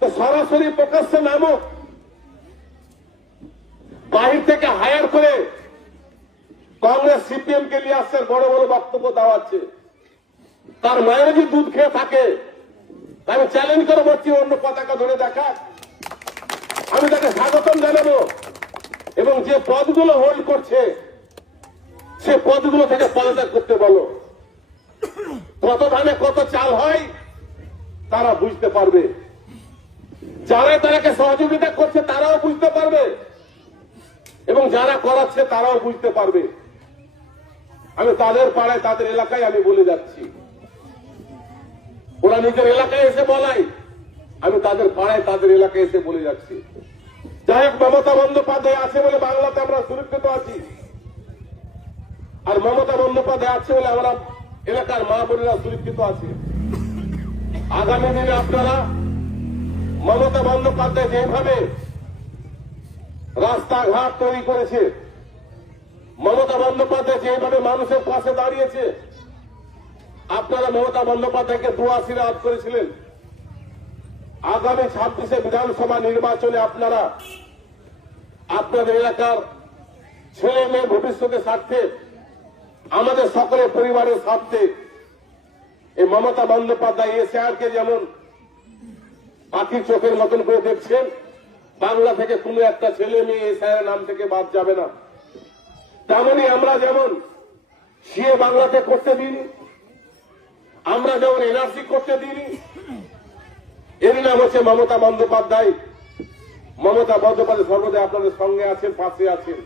তো সরাসরি প্রকাশ্যে নামক, বাহির থেকে হায়ার করে কংগ্রেস সিপিএম কে নিয়ে আসছে, বড় বড় বক্তব্য দেওয়াচ্ছে। তার মায়ের যদি দুধ খেয়ে থাকে, আমি চ্যালেঞ্জ করে বলছি অন্য পতাকা ধরে দেখা, আমি তাকে স্বাগতম জানাবো। এবং যে পদগুলো হোল্ড করছে সে পদগুলো থেকে পদত্যাগ করতে বলো। কত ধানে কত চাল হয় তারা বুঝতে পারবে, যারা তারাকে সহযোগিতা করছে তারাও বুঝতে পারবে, এবং যারা করাচ্ছে তারাও বুঝতে পারবে। আমি তাদের পাড়ায় তাদের এলাকায় আমি বলে যাচ্ছি, ওরা নিজের এলাকায় এসে বলাই, আমি তাদের পাড়ায় তাদের এলাকায় এসে বলে যাচ্ছি। যাই হোক, মমতা বন্দ্যোপাধ্যায় আছে বলে বাংলাতে আমরা সুরক্ষিত আছি, আর মমতা বন্দ্যোপাধ্যায় আছে বলে আমরা এলাকার মা বোনেরা সুরক্ষিত আছে। আগামী দিনে আপনারা মমতা বন্দ্যোপাধ্যায় যেভাবে রাস্তাঘাট তৈরি করেছে, মমতা বন্দ্যোপাধ্যায় যেভাবে মানুষের পাশে দাঁড়িয়েছে, আপনারা মমতা বন্দ্যোপাধ্যায়কে দোয়া আশীর্বাদ করেছিলেন। আগামী 26শে বিধানসভা নির্বাচনে আপনারা আপনাদের এলাকার ছেলে মেয়ে ভবিষ্যতের স্বার্থে, আমাদের সকলের পরিবারের স্বার্থে এই মমতা বন্দ্যোপাধ্যায় এসআইআরকে যেমন পাখির চোখের মতন করে দেখছেন, বাংলা থেকে কোনো একটা ছেলে মেয়ে এসআইআর নাম থেকে বাদ যাবে না। তেমনি আমরা যেমন সিএ বাংলাতে করতে দিইনি, আমরা যেমন এনআরসি করতে দিইনি, এর নাম হচ্ছে মমতা বন্দ্যোপাধ্যায়। মমতা বন্দ্যোপাধ্যায় সর্বদা আপনাদের সঙ্গে আছেন, পাশে আছেন।